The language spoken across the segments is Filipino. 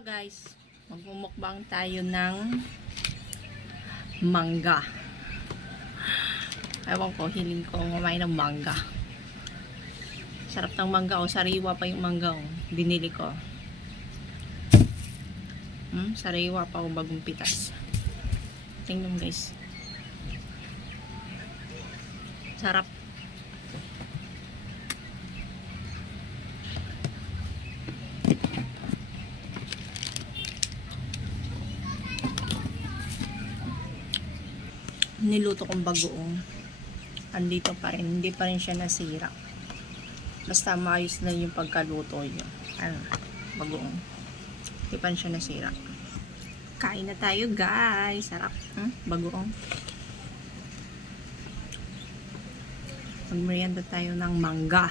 Guys, magmumukbang tayo ng mangga. Ewan ko, hiling ko kumain ng mangga. Sarap ng mangga, sariwa pa yung mangga, binili ko. Sariwa pa, bagong pitas. Tingnan mo guys. Sarap. Niluto kong bagoong, andito pa rin, hindi pa rin siya nasira. Basta maayos na yung pagkaluto nyo. Bagoong, hindi pa rin siya nasira. Kain na tayo guys. Sarap. Bagoong. Magmerienda tayo ng mangga.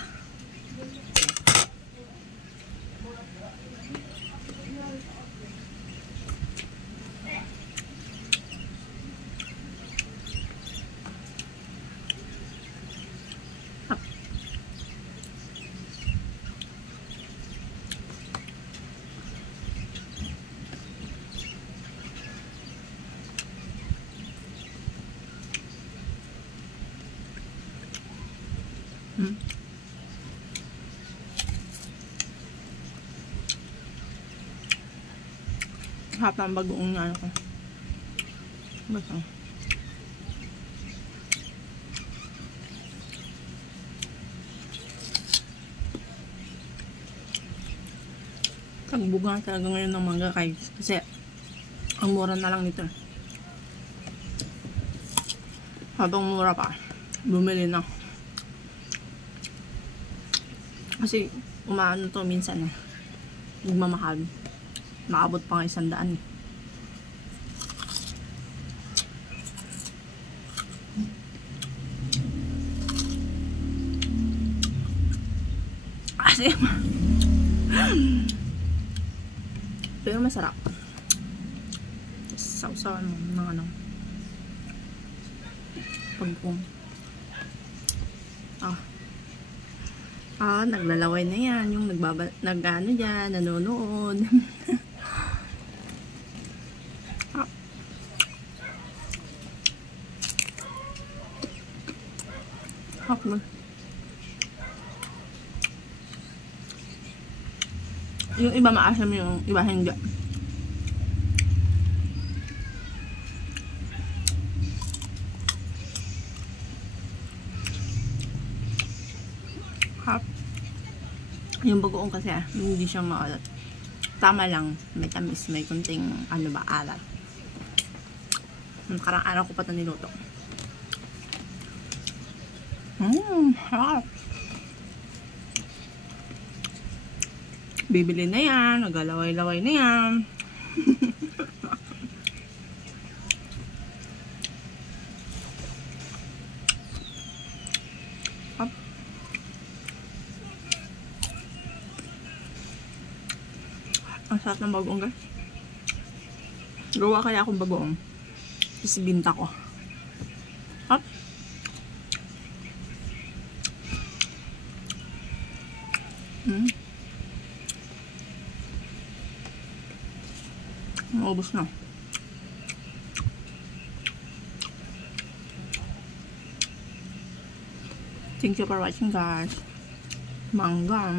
Hapang bagoong na ako. Basta. Tagbugan talaga ngayon ng mangga guys. Kasi ang mura na lang nito. Habang mura pa, bumili na. Kasi umaano to minsan nagmamahal. Maabot pa nga 100 eh. Asim. Pero masarap. Sausawan mo ng pagpong. Naglalaway na yan. Yung nag-ano dyan, nanonood. Yung iba maasim, yung iba hindi. Yung bagoong kasi hindi siya maalat. Tama lang, may tamis, may kunting alat. Nakarang araw ko pa ito niluto. Harap. Bibili na yan, nagalaway-laway na yan. Ang sarap ng bagoong guys. Gawa kaya akong bagoong. Tapos binta ko. Hop. Maubos na. Thank you for watching guys. Mangga.